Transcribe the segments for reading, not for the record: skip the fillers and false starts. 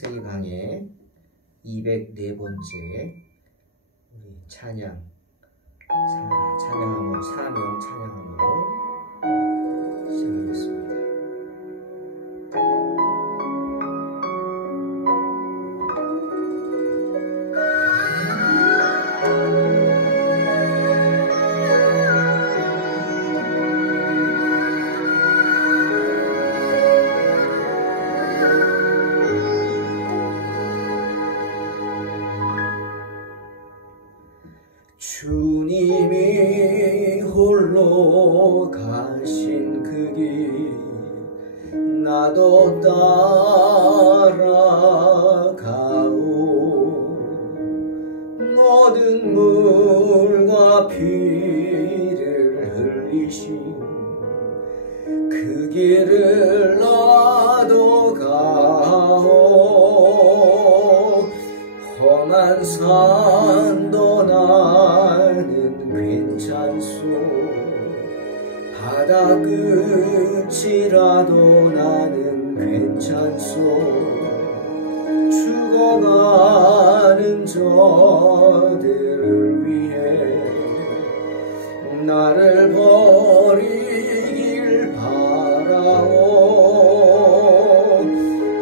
창세기 강의 204번째 우리 찬양함으로 사명 찬양함으로 시작하겠습니다. 주님이 홀로 가신 그 길 나도 따라가오. 모든 물과 피를 흘리신 그 길을 나도 가오. 험한 산도 나는 괜찮소. 바다 끝이라도 나는 괜찮소. 죽어가는 저들을 위해 나를 버리길 바라오.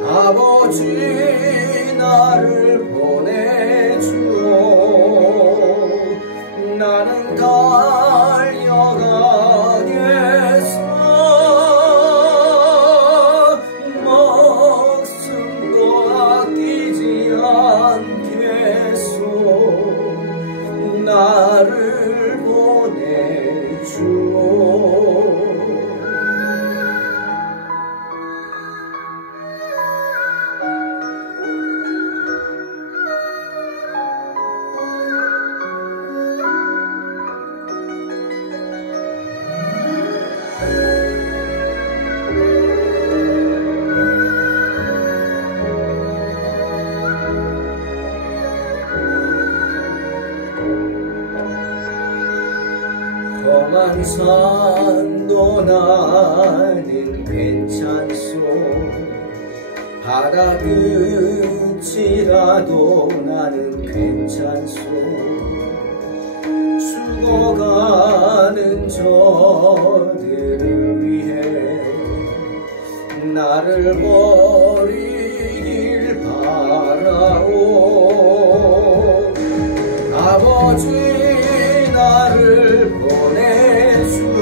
아버지 나를 보내주오. 나는 달려가겠어. 목숨도 아끼지 않겠소. 나를 보내주오. 험한 산도 나는 괜찮소. 바다 끝이라도 나는 괜찮소. 죽어가는 저들을 위해 나를 버리길 바라오. 아버지 나를 보내주오.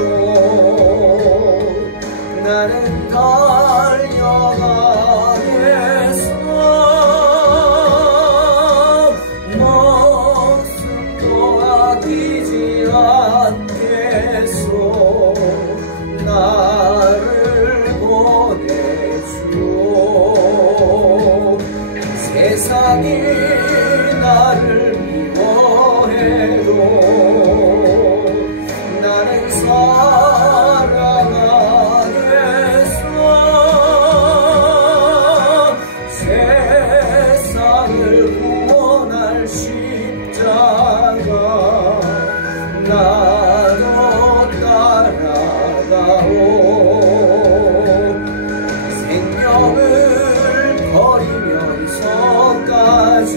나는 달려가겠어. 목숨도 아끼지 않겠소. 나를 보내주오. 세상이 나를 미워해도 나는 살아가겠어. 세상을 구원할 십자가 나도 따라가오. 생명을 버리면서까지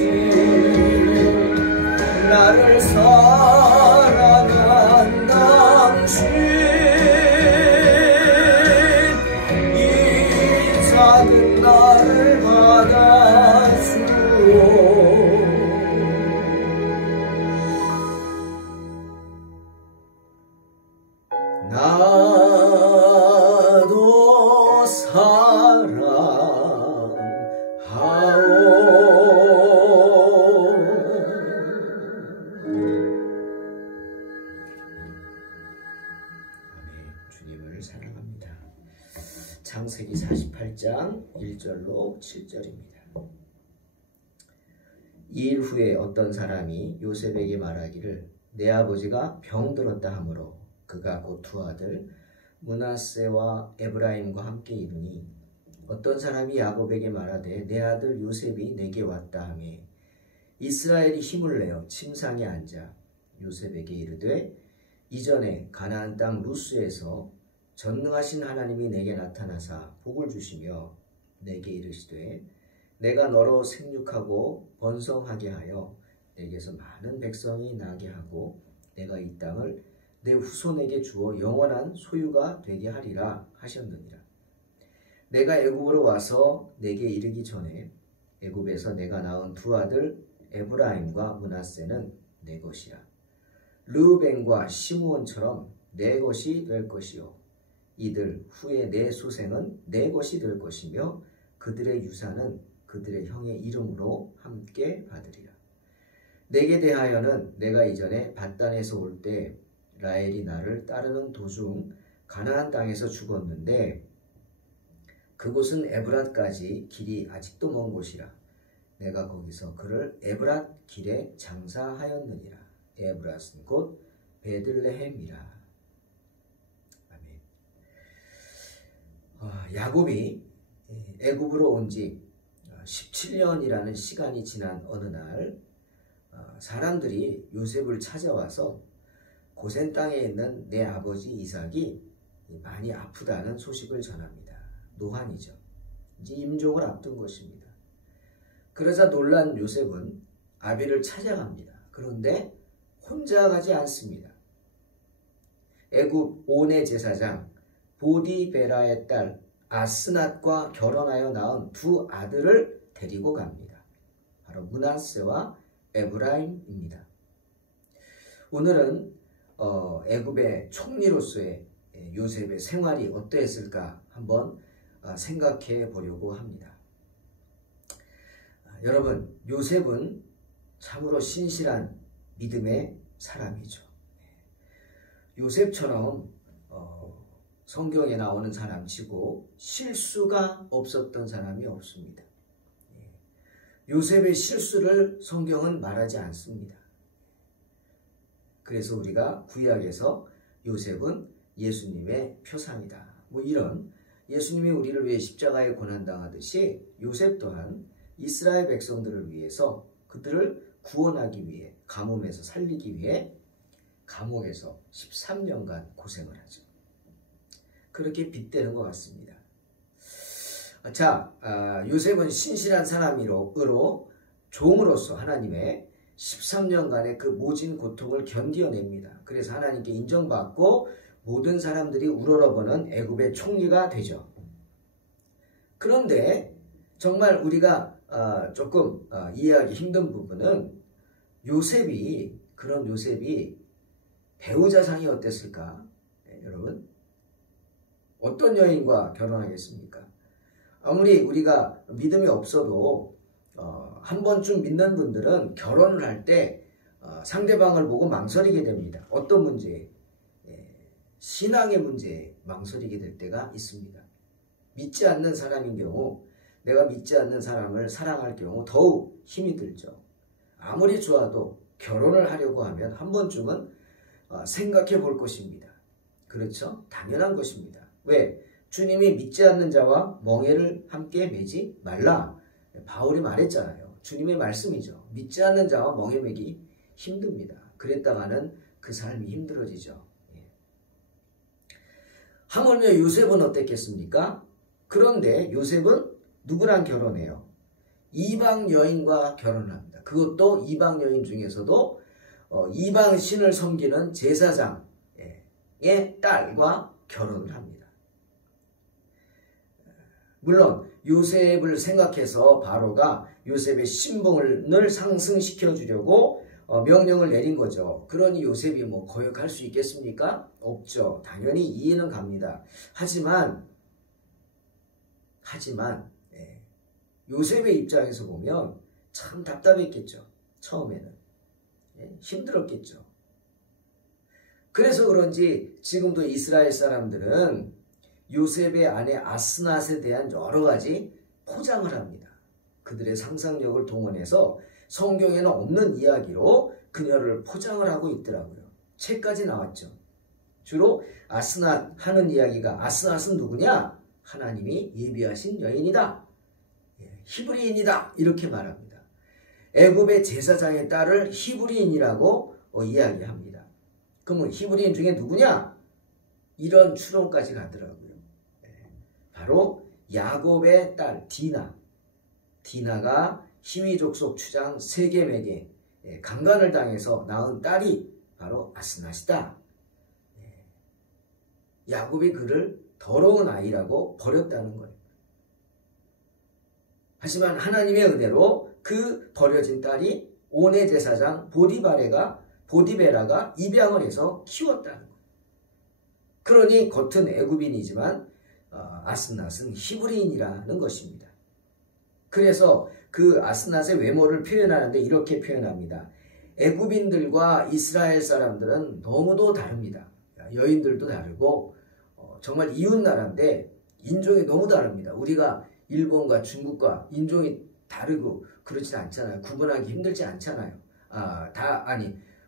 나를 사랑한 당신 이 작은 나를 받아주오. 나도 사랑하오. 주님을 사랑합니다. 창세기 48장 1절로 7절입니다. 이 일 후에 어떤 사람이 요셉에게 말하기를 내 아버지가 병들었다 하므로 그가 곧 두 아들 므낫세와 에브라임과 함께 이르니 어떤 사람이 야곱에게 말하되 내 아들 요셉이 내게 왔다 하며 이스라엘이 힘을 내어 침상에 앉아 요셉에게 이르되 이전에 가나안 땅 루스에서 전능하신 하나님이 내게 나타나사 복을 주시며 내게 이르시되 내가 너로 생육하고 번성하게 하여 내게서 많은 백성이 나게 하고 내가 이 땅을 내 후손에게 주어 영원한 소유가 되게 하리라 하셨느니라. 내가 애굽으로 와서 내게 이르기 전에 애굽에서 내가 낳은 두 아들 에브라임과 므낫세는 내 것이라. 르우벤과 시므온처럼 내 것이 될 것이요 이들 후에 내 소생은 내 것이 될 것이며 그들의 유산은 그들의 형의 이름으로 함께 받으리라. 내게 대하여는 내가 이전에 밧단에서 올 때 라헬이 나를 따르는 도중 가나안 땅에서 죽었는데 그곳은 에브랏까지 길이 아직도 먼 곳이라. 내가 거기서 그를 에브랏 길에 장사하였느니라. 에브랏은 곧 베들레헴이라. 아멘. 야곱이 애굽으로 온 지 17년이라는 시간이 지난 어느 날 사람들이 요셉을 찾아와서 고센 땅에 있는 내 아버지 이삭이 많이 아프다는 소식을 전합니다. 노환이죠. 이제 임종을 앞둔 것입니다. 그러자 놀란 요셉은 아비를 찾아갑니다. 그런데 혼자 가지 않습니다. 애굽 온의 제사장 보디베라의 딸 아스낫과 결혼하여 낳은 두 아들을 데리고 갑니다. 바로 므낫세와 에브라임입니다. 오늘은 애굽의 총리로서의 요셉의 생활이 어떠했을까 한번 생각해 보려고 합니다. 여러분, 요셉은 참으로 신실한 믿음의 사람이죠. 요셉처럼 성경에 나오는 사람치고 실수가 없었던 사람이 없습니다. 요셉의 실수를 성경은 말하지 않습니다. 그래서 우리가 구약에서 요셉은 예수님의 표상이다. 이런 예수님이 우리를 위해 십자가에 고난당하듯이 요셉 또한 이스라엘 백성들을 위해서 그들을 구원하기 위해 가뭄에서 살리기 위해 감옥에서 13년간 고생을 하죠. 그렇게 빗대는 것 같습니다. 자, 요셉은 신실한 사람으로 종으로서 하나님의 13년간의 그 모진 고통을 견뎌냅니다. 그래서 하나님께 인정받고 모든 사람들이 우러러보는 애굽의 총리가 되죠. 그런데 정말 우리가 조금 이해하기 힘든 부분은 그런 요셉이 배우자상이 어땠을까? 여러분, 어떤 여인과 결혼하겠습니까? 아무리 우리가 믿음이 없어도 한 번쯤 믿는 분들은 결혼을 할 때 상대방을 보고 망설이게 됩니다. 어떤 문제? 신앙의 문제에 망설이게 될 때가 있습니다. 믿지 않는 사람인 경우, 내가 믿지 않는 사람을 사랑할 경우 더욱 힘이 들죠. 아무리 좋아도 결혼을 하려고 하면 한 번쯤은 생각해 볼 것입니다. 그렇죠? 당연한 것입니다. 왜? 주님이 믿지 않는 자와 멍에를 함께 매지 말라. 바울이 말했잖아요. 주님의 말씀이죠. 믿지 않는 자와 멍에 매기 힘듭니다. 그랬다가는 그 삶이 힘들어지죠. 하물며 요셉은 어땠겠습니까? 그런데 요셉은 누구랑 결혼해요? 이방 여인과 결혼을 합니다. 그것도 이방 여인 중에서도 이방 신을 섬기는 제사장의 딸과 결혼을 합니다. 물론 요셉을 생각해서 바로가 요셉의 신분을 상승시켜 주려고 명령을 내린 거죠. 그러니 요셉이 거역할 수 있겠습니까? 없죠. 당연히 이해는 갑니다. 하지만 요셉의 입장에서 보면 참 답답했겠죠. 처음에는. 힘들었겠죠. 그래서 그런지 지금도 이스라엘 사람들은 요셉의 아내 아스낫에 대한 여러 가지 포장을 합니다. 그들의 상상력을 동원해서 성경에는 없는 이야기로 그녀를 포장을 하고 있더라고요. 책까지 나왔죠. 주로 아스낫 하는 이야기가 아스낫은 누구냐? 하나님이 예비하신 여인이다. 히브리인이다. 이렇게 말합니다. 애굽의 제사장의 딸을 히브리인이라고 이야기합니다. 그러면 히브리인 중에 누구냐? 이런 추론까지 가더라고요. 바로 야곱의 딸 디나 디나가 히위 족속 추장 세겜에게 강간을 당해서 낳은 딸이 바로 아스낫이다. 야곱이 그를 더러운 아이라고 버렸다는 거예요. 하지만 하나님의 은혜로 그 버려진 딸이 온의 제사장 보디베라가 입양을 해서 키웠다는 거예요. 그러니 겉은 애굽인이지만 아스낫은 히브리인이라는 것입니다. 그래서 그 아스낫의 외모를 표현하는데 이렇게 표현합니다. 애굽인들과 이스라엘 사람들은 너무도 다릅니다. 여인들도 다르고 정말 이웃나라인데 인종이 너무 다릅니다. 우리가 일본과 중국과 인종이 다르고 그렇지 않잖아요. 구분하기 힘들지 않잖아요.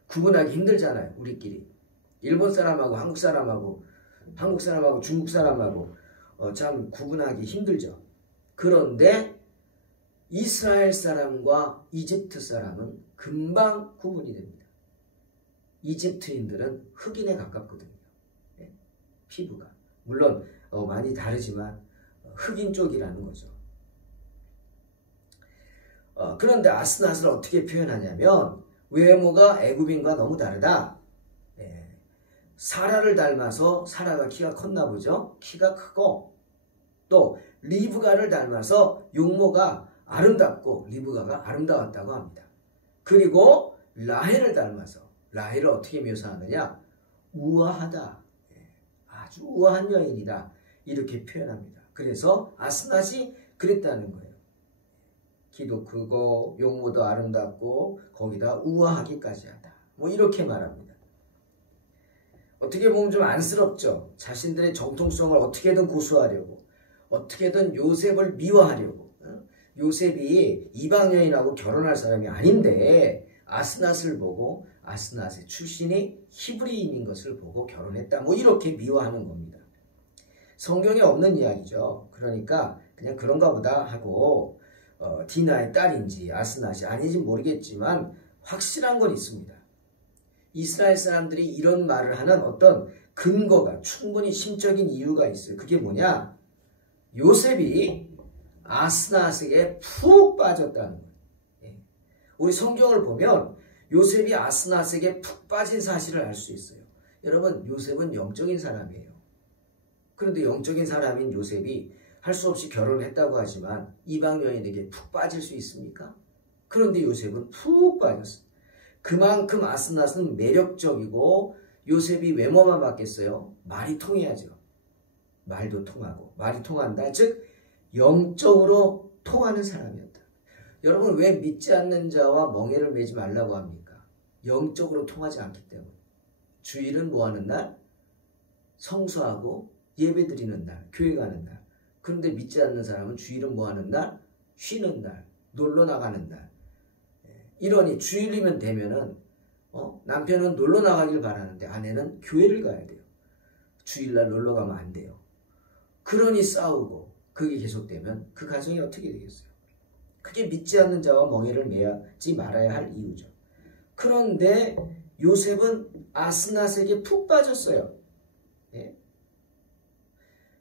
구분하기 힘들잖아요. 우리끼리. 일본 사람하고 한국 사람하고 중국 사람하고 참 구분하기 힘들죠. 그런데 이스라엘 사람과 이집트 사람은 금방 구분이 됩니다. 이집트인들은 흑인에 가깝거든요. 피부가. 물론 많이 다르지만 흑인 쪽이라는 거죠. 그런데 아스낫을 어떻게 표현하냐면 외모가 애굽인과 너무 다르다. 사라를 닮아서 사라가 키가 컸나 보죠. 키가 크고 또 리브가를 닮아서 용모가 아름답고 리브가가 아름다웠다고 합니다. 그리고 라헬을 닮아서 라헬을 어떻게 묘사하느냐? 우아하다. 아주 우아한 여인이다. 이렇게 표현합니다. 그래서 아스낫이 그랬다는 거예요. 키도 크고 용모도 아름답고 거기다 우아하기까지 하다. 뭐 이렇게 말합니다. 어떻게 보면 좀 안쓰럽죠. 자신들의 정통성을 어떻게든 고수하려고 어떻게든 요셉을 미워하려고 요셉이 이방 여인하고 결혼할 사람이 아닌데 아스낫을 보고 아스낫의 출신이 히브리인인 것을 보고 결혼했다. 뭐 이렇게 미워하는 겁니다. 성경에 없는 이야기죠. 그러니까 그냥 그런가 보다 하고 디나의 딸인지 아스낫이 아닌지 모르겠지만 확실한 건 있습니다. 이스라엘 사람들이 이런 말을 하는 어떤 근거가 충분히 심적인 이유가 있어요. 그게 뭐냐? 요셉이 아스낫에게 푹 빠졌다는 거예요. 우리 성경을 보면 요셉이 아스낫에게 푹 빠진 사실을 알 수 있어요. 여러분, 요셉은 영적인 사람이에요. 그런데 영적인 사람인 요셉이 할 수 없이 결혼을 했다고 하지만 이방 여인에게 푹 빠질 수 있습니까? 그런데 요셉은 푹 빠졌어요. 그만큼 아스낫은 매력적이고 요셉이 외모만 봤겠어요? 말이 통해야죠. 말도 통하고 말이 통한다. 즉 영적으로 통하는 사람이었다. 여러분 왜 믿지 않는 자와 멍에를 매지 말라고 합니까? 영적으로 통하지 않기 때문에. 주일은 뭐하는 날? 성수하고 예배드리는 날, 교회 가는 날. 그런데 믿지 않는 사람은 주일은 뭐하는 날? 쉬는 날, 놀러 나가는 날. 이러니 주일이면 되면은 남편은 놀러 나가길 바라는데 아내는 교회를 가야 돼요. 주일날 놀러 가면 안 돼요. 그러니 싸우고 그게 계속되면 그 가정이 어떻게 되겠어요? 그게 믿지 않는 자와 멍에를 매지 말아야 할 이유죠. 그런데 요셉은 아스낫에게 푹 빠졌어요.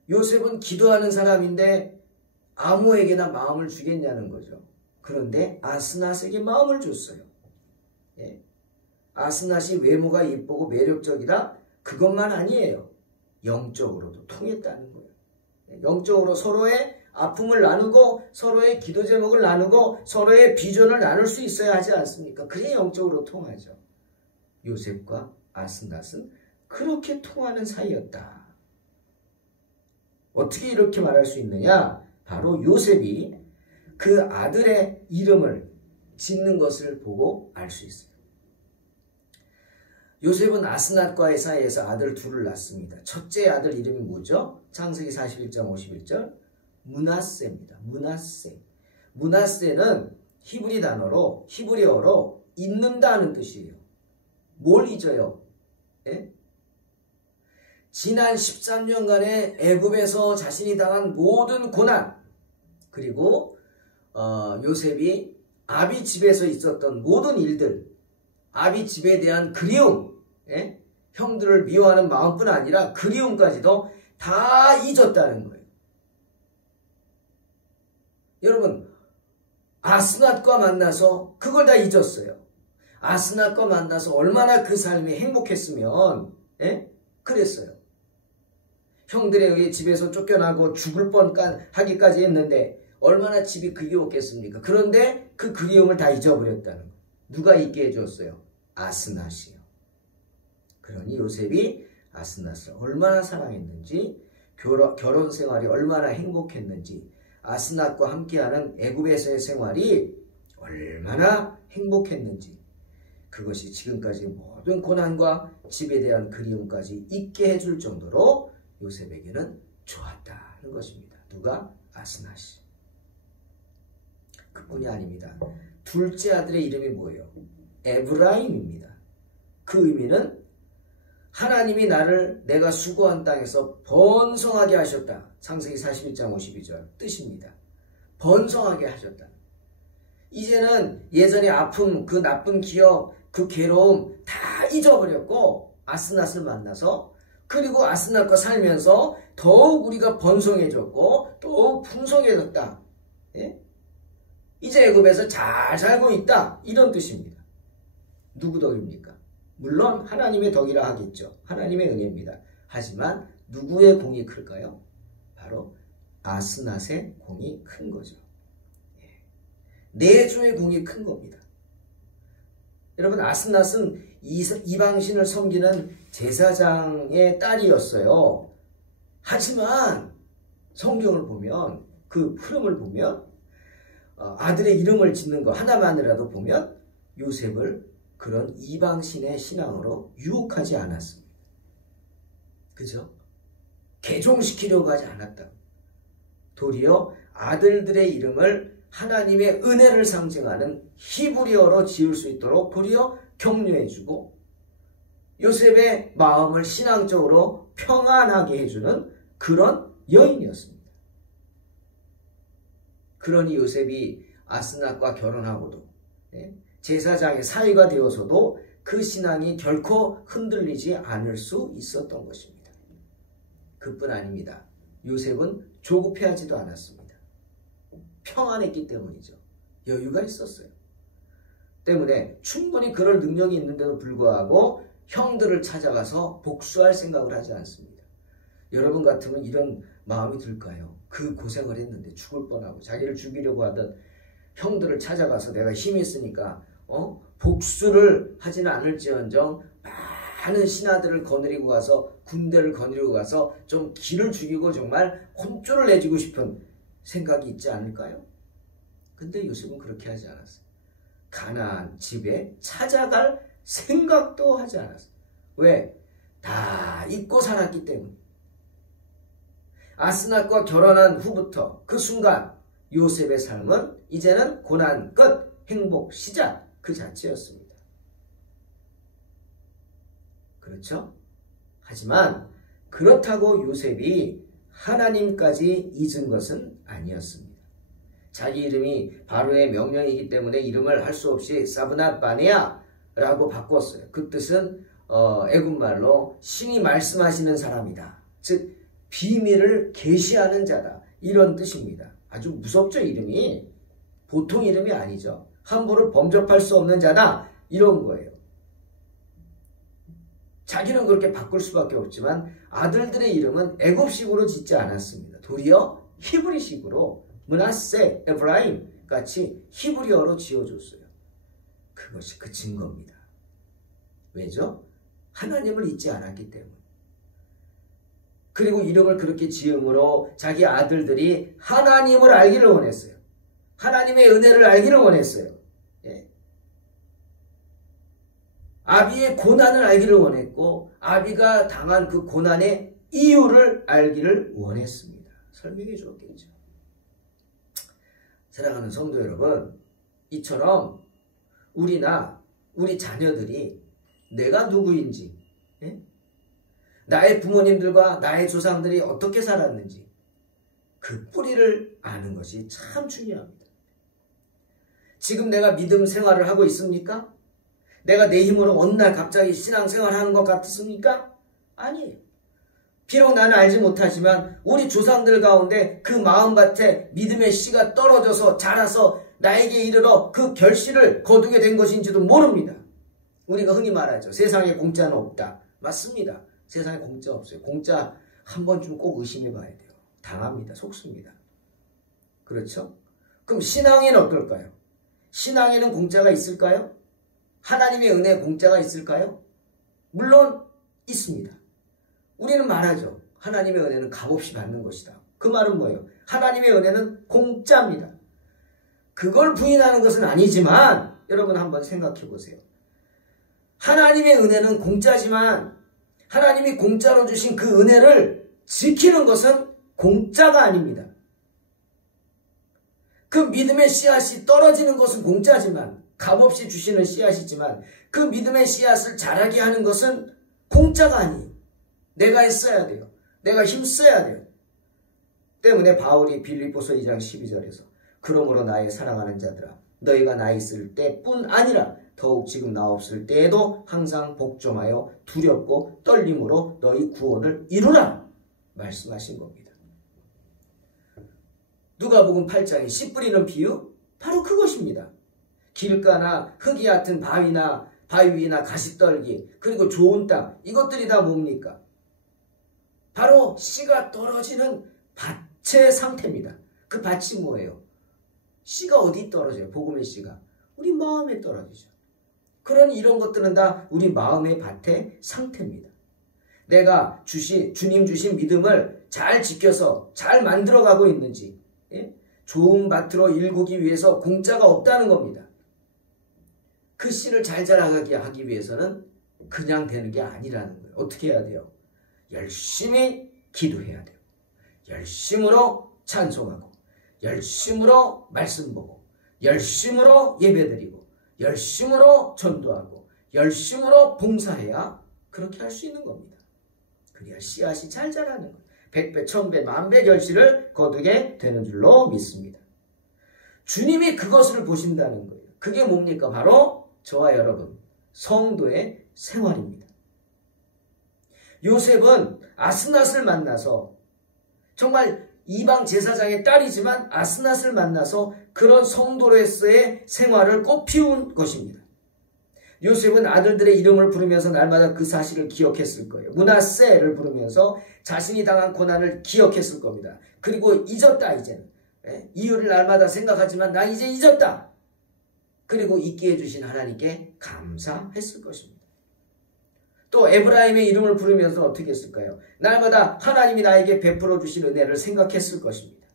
요셉은 기도하는 사람인데 아무에게나 마음을 주겠냐는 거죠. 그런데 아스낫에게 마음을 줬어요. 아스낫이 외모가 예쁘고 매력적이다? 그것만 아니에요. 영적으로도 통했다는 거예요. 영적으로 서로의 아픔을 나누고 서로의 기도 제목을 나누고 서로의 비전을 나눌 수 있어야 하지 않습니까? 그게 영적으로 통하죠. 요셉과 아스낫은 그렇게 통하는 사이였다. 어떻게 이렇게 말할 수 있느냐? 바로 요셉이 그 아들의 이름을 짓는 것을 보고 알 수 있어요. 요셉은 아스낫과의 사이에서 아들 둘을 낳습니다. 첫째 아들 이름이 뭐죠? 창세기 41장 51절 므낫세입니다. 므낫세. 므낫세는 히브리 단어로 히브리어로 잊는다는 뜻이에요. 뭘 잊어요? 지난 13년간의 애굽에서 자신이 당한 모든 고난 그리고 요셉이 아비 집에서 있었던 모든 일들 아비 집에 대한 그리움 형들을 미워하는 마음뿐 아니라 그리움까지도 다 잊었다는 거예요. 여러분 아스낫과 만나서 그걸 다 잊었어요. 아스낫과 만나서 얼마나 그 삶이 행복했으면 그랬어요. 형들에 의해 집에서 쫓겨나고 죽을 뻔하기까지 했는데 얼마나 집이 그리웠겠습니까? 그런데 그 그리움을 다 잊어버렸다는 거. 누가 잊게 해줬어요? 아스낫이요. 그러니 요셉이 아스낫을 얼마나 사랑했는지, 결혼 생활이 얼마나 행복했는지, 아스낫과 함께하는 애굽에서의 생활이 얼마나 행복했는지, 그것이 지금까지 모든 고난과 집에 대한 그리움까지 잊게 해줄 정도로 요셉에게는 좋았다는 것입니다. 누가? 아스낫이. 그뿐이 아닙니다. 둘째 아들의 이름이 뭐예요? 에브라임입니다. 그 의미는 하나님이 나를 내가 수고한 땅에서 번성하게 하셨다. 창세기 41장 52절 뜻입니다. 번성하게 하셨다. 이제는 예전의 아픔, 그 나쁜 기억, 그 괴로움 다 잊어버렸고 아스낫을 만나서, 그리고 아스낫과 살면서 더욱 우리가 번성해졌고 더욱 풍성해졌다. 이제 애굽에서 잘 살고 있다. 이런 뜻입니다. 누구 덕입니까? 물론 하나님의 덕이라 하겠죠. 하나님의 은혜입니다. 하지만 누구의 공이 클까요? 바로 아스낫의 공이 큰 거죠. 내조의 공이 큰 겁니다. 여러분, 아스낫은 이방신을 섬기는 제사장의 딸이었어요. 하지만 성경을 보면, 그 흐름을 보면, 아들의 이름을 짓는 거 하나만이라도 보면 요셉을 그런 이방신의 신앙으로 유혹하지 않았습니다. 그죠? 개종시키려고 하지 않았다. 도리어 아들들의 이름을 하나님의 은혜를 상징하는 히브리어로 지을 수 있도록 도리어 격려해주고 요셉의 마음을 신앙적으로 평안하게 해주는 그런 여인이었습니다. 그러니 요셉이 아스낫과 결혼하고도 제사장의 사위가 되어서도 그 신앙이 결코 흔들리지 않을 수 있었던 것입니다. 그뿐 아닙니다. 요셉은 조급해하지도 않았습니다. 평안했기 때문이죠. 여유가 있었어요. 때문에 충분히 그럴 능력이 있는데도 불구하고 형들을 찾아가서 복수할 생각을 하지 않습니다. 여러분 같으면 이런 마음이 들까요? 그 고생을 했는데 죽을 뻔하고 자기를 죽이려고 하던 형들을 찾아가서 내가 힘이 있으니까 복수를 하지는 않을지언정 많은 신하들을 거느리고 가서 군대를 거느리고 가서 좀 기를 죽이고 정말 혼쭐을 내주고 싶은 생각이 있지 않을까요? 근데 요셉은 그렇게 하지 않았어요. 가나안 집에 찾아갈 생각도 하지 않았어요. 왜? 다 잊고 살았기 때문에. 아스낫과 결혼한 후부터 그 순간 요셉의 삶은 이제는 고난 끝, 행복 시작 그 자체였습니다. 그렇죠? 하지만 그렇다고 요셉이 하나님까지 잊은 것은 아니었습니다. 자기 이름이 바로의 명령이기 때문에 이름을 할 수 없이 사브낫 바네아 라고 바꿨어요. 그 뜻은 애굽말로 신이 말씀하시는 사람이다. 즉 비밀을 계시하는 자다. 이런 뜻입니다. 아주 무섭죠, 이름이. 보통 이름이 아니죠. 함부로 범접할 수 없는 자다. 이런 거예요. 자기는 그렇게 바꿀 수밖에 없지만 아들들의 이름은 애굽식으로 짓지 않았습니다. 도리어 히브리식으로 므낫세, 에브라임 같이 히브리어로 지어줬어요. 그것이 그 증거입니다. 왜죠? 하나님을 잊지 않았기 때문에. 그리고 이름을 그렇게 지음으로 자기 아들들이 하나님을 알기를 원했어요. 하나님의 은혜를 알기를 원했어요. 예. 아비의 고난을 알기를 원했고 아비가 당한 그 고난의 이유를 알기를 원했습니다. 설명해 주었겠죠. 사랑하는 성도 여러분, 이처럼 우리나 우리 자녀들이 내가 누구인지, 나의 부모님들과 나의 조상들이 어떻게 살았는지 그 뿌리를 아는 것이 참 중요합니다. 지금 내가 믿음 생활을 하고 있습니까? 내가 내 힘으로 어느 날 갑자기 신앙생활을 하는 것 같습니까? 아니에요. 비록 나는 알지 못하지만 우리 조상들 가운데 그 마음밭에 믿음의 씨가 떨어져서 자라서 나에게 이르러 그 결실을 거두게 된 것인지도 모릅니다. 우리가 흔히 말하죠. 세상에 공짜는 없다. 맞습니다. 세상에 공짜 없어요. 공짜 한 번쯤 꼭 의심해 봐야 돼요. 당합니다. 속습니다. 그렇죠? 그럼 신앙에는 어떨까요? 신앙에는 공짜가 있을까요? 하나님의 은혜에 공짜가 있을까요? 물론 있습니다. 우리는 말하죠. 하나님의 은혜는 값없이 받는 것이다. 그 말은 뭐예요? 하나님의 은혜는 공짜입니다. 그걸 부인하는 것은 아니지만 여러분 한번 생각해 보세요. 하나님의 은혜는 공짜지만 하나님이 공짜로 주신 그 은혜를 지키는 것은 공짜가 아닙니다. 그 믿음의 씨앗이 떨어지는 것은 공짜지만 값없이 주시는 씨앗이지만 그 믿음의 씨앗을 자라게 하는 것은 공짜가 아니에요. 내가 애써야 돼요. 내가 힘써야 돼요. 때문에 바울이 빌립보서 2장 12절에서 그러므로 나의 사랑하는 자들아 너희가 나 있을 때뿐 아니라 더욱 지금 나 없을 때에도 항상 복종하여 두렵고 떨림으로 너희 구원을 이루라 말씀하신 겁니다. 누가복음 8장에 씨 뿌리는 비유? 바로 그것입니다. 길가나 흙이 얕은 바위 위나 가시떨기 그리고 좋은 땅 이것들이 다 뭡니까? 바로 씨가 떨어지는 밭의 상태입니다. 그 밭이 뭐예요? 씨가 어디 떨어져요? 복음의 씨가 우리 마음에 떨어지죠. 그러니 이런 것들은 다 우리 마음의 밭의 상태입니다. 내가 주님 주신 믿음을 잘 지켜서 잘 만들어가고 있는지 좋은 밭으로 일구기 위해서 공짜가 없다는 겁니다. 그 씨를 잘 자라게 하기 위해서는 그냥 되는 게 아니라는 거예요. 어떻게 해야 돼요? 열심히 기도해야 돼요. 열심으로 찬송하고 열심으로 말씀 보고 열심으로 예배드리고 열심으로 전도하고 열심으로 봉사해야 그렇게 할 수 있는 겁니다. 그래야 씨앗이 잘 자라는 거예요. 100배, 1000배, 만배 결실을 거두게 되는 줄로 믿습니다. 주님이 그것을 보신다는 거예요. 그게 뭡니까? 바로 저와 여러분 성도의 생활입니다. 요셉은 아스낫을 만나서 정말 이방 제사장의 딸이지만 아스낫을 만나서 그런 성도로서의 생활을 꽃피운 것입니다. 요셉은 아들들의 이름을 부르면서 날마다 그 사실을 기억했을 거예요. 므낫세를 부르면서 자신이 당한 고난을 기억했을 겁니다. 그리고 잊었다 이제는. 이유를 날마다 생각하지만 나 이제 잊었다. 그리고 잊게 해주신 하나님께 감사했을 것입니다. 또 에브라임의 이름을 부르면서 어떻게 했을까요? 날마다 하나님이 나에게 베풀어 주신 은혜를 생각했을 것입니다.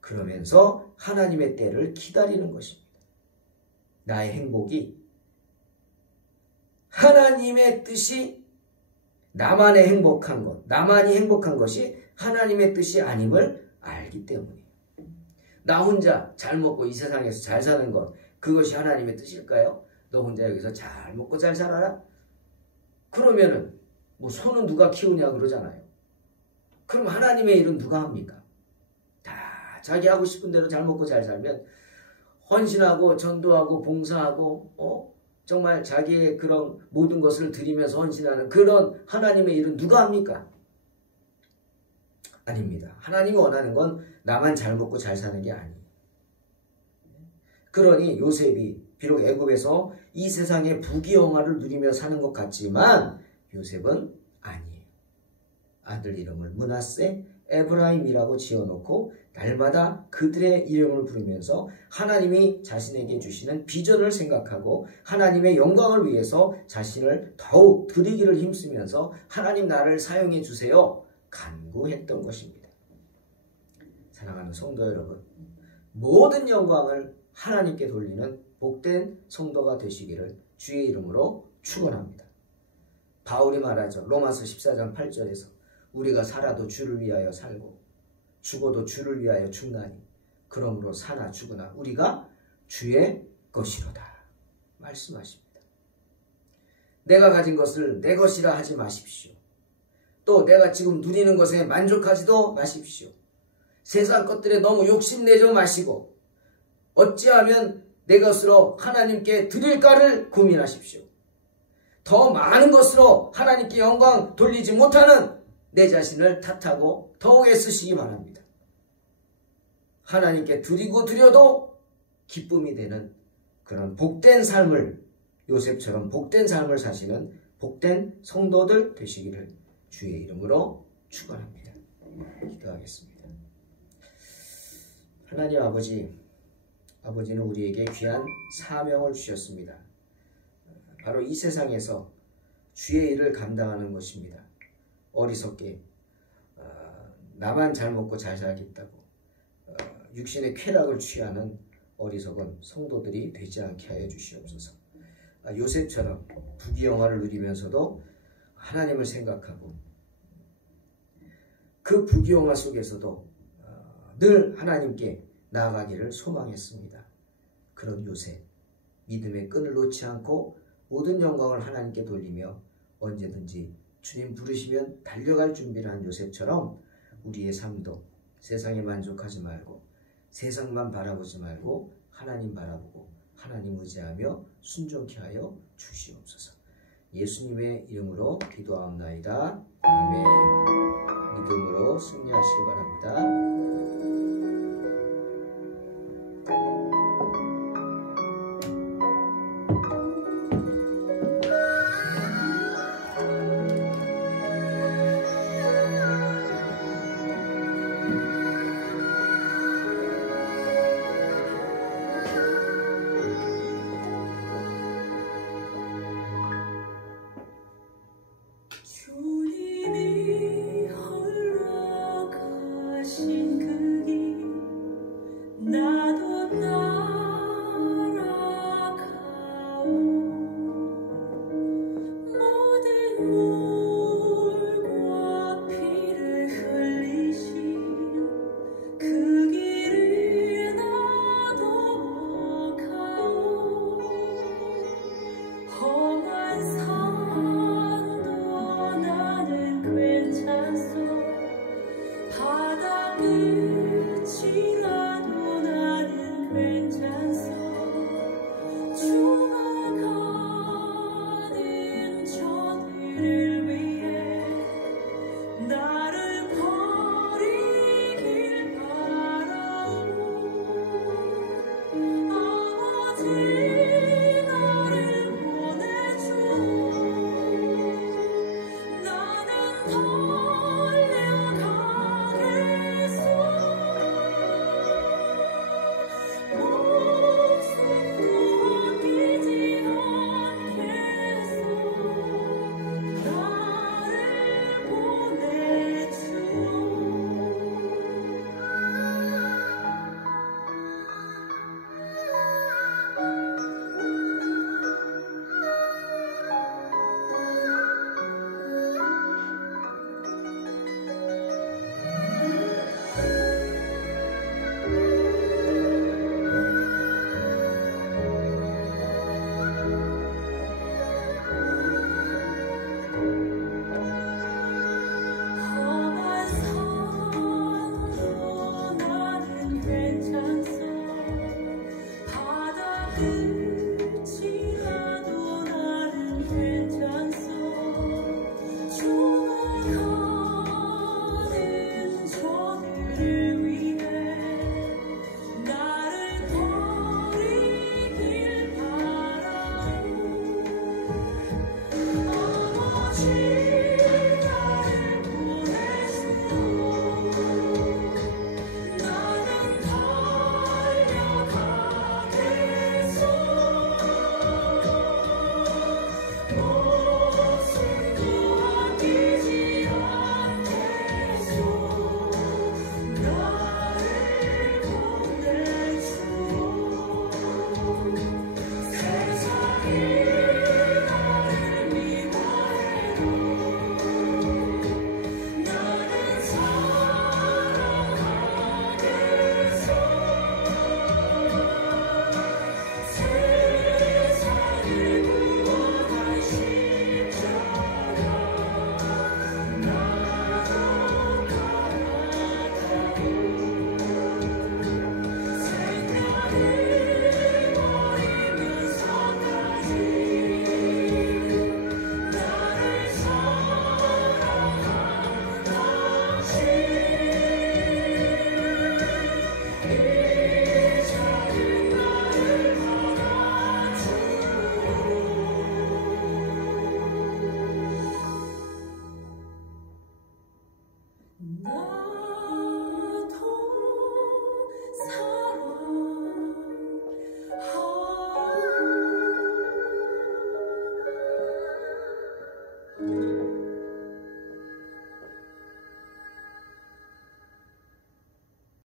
그러면서 하나님의 때를 기다리는 것입니다. 나의 행복이 하나님의 뜻이 나만이 행복한 것이 하나님의 뜻이 아님을 알기 때문이에요. 나 혼자 잘 먹고 이 세상에서 잘 사는 것 그것이 하나님의 뜻일까요? 너 혼자 여기서 잘 먹고 잘 살아라? 그러면은 뭐 소는 누가 키우냐 그러잖아요. 그럼 하나님의 일은 누가 합니까? 다 자기 하고 싶은 대로 잘 먹고 잘 살면 헌신하고 전도하고 봉사하고 정말 자기의 그런 모든 것을 드리면서 헌신하는 그런 하나님의 일은 누가 합니까? 아닙니다. 하나님이 원하는 건 나만 잘 먹고 잘 사는 게 아니에요. 그러니 요셉이 비록 애굽에서 이 세상의 부귀영화를 누리며 사는 것 같지만 요셉은 아니에요. 아들 이름을 므낫세, 에브라임이라고 지어놓고 날마다 그들의 이름을 부르면서 하나님이 자신에게 주시는 비전을 생각하고 하나님의 영광을 위해서 자신을 더욱 드리기를 힘쓰면서 하나님 나를 사용해 주세요 간구했던 것입니다. 사랑하는 성도 여러분, 모든 영광을 하나님께 돌리는 복된 성도가 되시기를 주의 이름으로 축원합니다. 바울이 말하죠. 로마서 14장 8절에서 우리가 살아도 주를 위하여 살고 죽어도 주를 위하여 죽나니 그러므로 사나 죽으나 우리가 주의 것이로다 말씀하십니다. 내가 가진 것을 내 것이라 하지 마십시오. 또 내가 지금 누리는 것에 만족하지도 마십시오. 세상 것들에 너무 욕심내지 마시고 어찌하면 내 것으로 하나님께 드릴까를 고민하십시오. 더 많은 것으로 하나님께 영광 돌리지 못하는 내 자신을 탓하고 더욱 애쓰시기 바랍니다. 하나님께 드리고 드려도 기쁨이 되는 그런 복된 삶을, 요셉처럼 복된 삶을 사시는 복된 성도들 되시기를 주의 이름으로 축원합니다. 기도하겠습니다. 하나님 아버지는 우리에게 귀한 사명을 주셨습니다. 바로 이 세상에서 주의 일을 감당하는 것입니다. 어리석게 나만 잘 먹고 잘 살겠다고 육신의 쾌락을 취하는 어리석은 성도들이 되지 않게 하여 주시옵소서. 요셉처럼 부귀영화를 누리면서도 하나님을 생각하고 그 부귀영화 속에서도 늘 하나님께 나아가기를 소망했습니다. 그런 요셉, 믿음의 끈을 놓지 않고 모든 영광을 하나님께 돌리며 언제든지 주님 부르시면 달려갈 준비를 한 요셉처럼 우리의 삶도 세상에 만족하지 말고 세상만 바라보지 말고 하나님 바라보고 하나님 의지하며 순종케 하여 주시옵소서. 예수님의 이름으로 기도하옵나이다. 아멘. 믿음으로 승리하시기 바랍니다. 나